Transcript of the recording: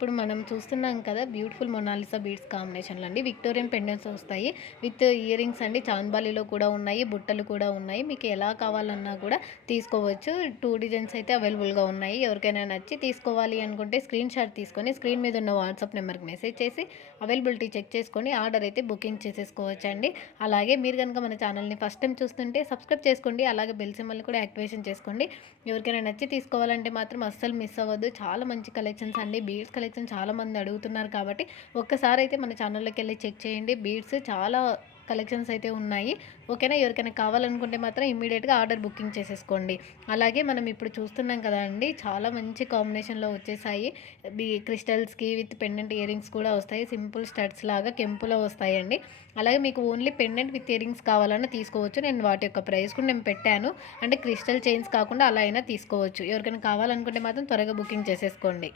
ఇప్పుడు మనం చూస్తున్నాం కదా! బ్యూటిఫుల్ మొనాలిసా బీడ్స్ కాంబినేషన్‌లో అండి. విక్టోరియన్ పెండెంట్స్ వస్తాయి. విత్ ఇయర్ రింగ్స్ అండి. చాంద్బాలిలో కూడా ఉన్నాయి. బుట్టలు కూడా ఉన్నాయి. మీకు ఎలా కావాలన్నా కూడా తీసుకోవచ్చు. 2 డిజైన్స్ అయితే అవైలబుల్‌గా ఉన్నాయి. ఎవరికైనా నచ్చి తీసుకోవాలి అనుకుంటే స్క్రీన్ షాట్ తీసుకొని స్క్రీన్ మీద ఉన్న వాట్సాప్ నెంబర్‌కి మెసేజ్ చేసి అవైలబిలిటీ చెక్ చేసుకొని ఆర్డర్ అయితే బుకింగ్ చేసేసుకోవచ్చండి. అలాగే మీరు గనుక మన ఛానల్‌ని ఫస్ట్ టైమ్ చూస్తుంటే సబ్స్క్రైబ్ చేసుకోండి. అలాగే బెల్ సింబల్‌ని కూడా యాక్టివేషన్ చేసుకోండి. ఎవరికైనా నచ్చి తీసుకోవాలంటే మాత్రం అస్సలు మిస్ అవ్వద్దు. చాలా మంచి కలెక్షన్స్ అండి. బీడ్స్ కలెక్షన్ చాలామంది అడుగుతున్నారు కాబట్టి ఒక్కసారైతే మన ఛానల్‌లోకెళ్ళి చెక్ చేయండి. బీడ్స్ చాలా కలెక్షన్స్ అయితే ఉన్నాయి. ఓకేనా? ఎవరికైనా కావాలనుకుంటే మాత్రం ఇమ్మీడియేట్‌గా ఆర్డర్ బుకింగ్ చేసేసుకోండి. అలాగే మనం ఇప్పుడు చూస్తున్నాం కదా అండి! చాలా మంచి కాంబినేషన్‌లో వచ్చేసాయి. క్రిస్టల్స్‌కి విత్ పెండెంట్ ఇయర్ రింగ్స్ కూడా వస్తాయి. సింపుల్ స్టడ్స్ లాగా కెంపులో వస్తాయండి. అలాగే మీకు only pendant with ear rings కావాలన్నా తీసుకోవచ్చు. నేను వాటి యొక్క ప్రైస్ కూడా నేను పెట్టాను. అంటే క్రిస్టల్ చైన్స్ కాకుండా అలా అయినా తీసుకోవచ్చు. ఎవరికైనా కావాలనుకుంటే మాత్రం త్వరగా బుకింగ్ చేసేసుకోండి.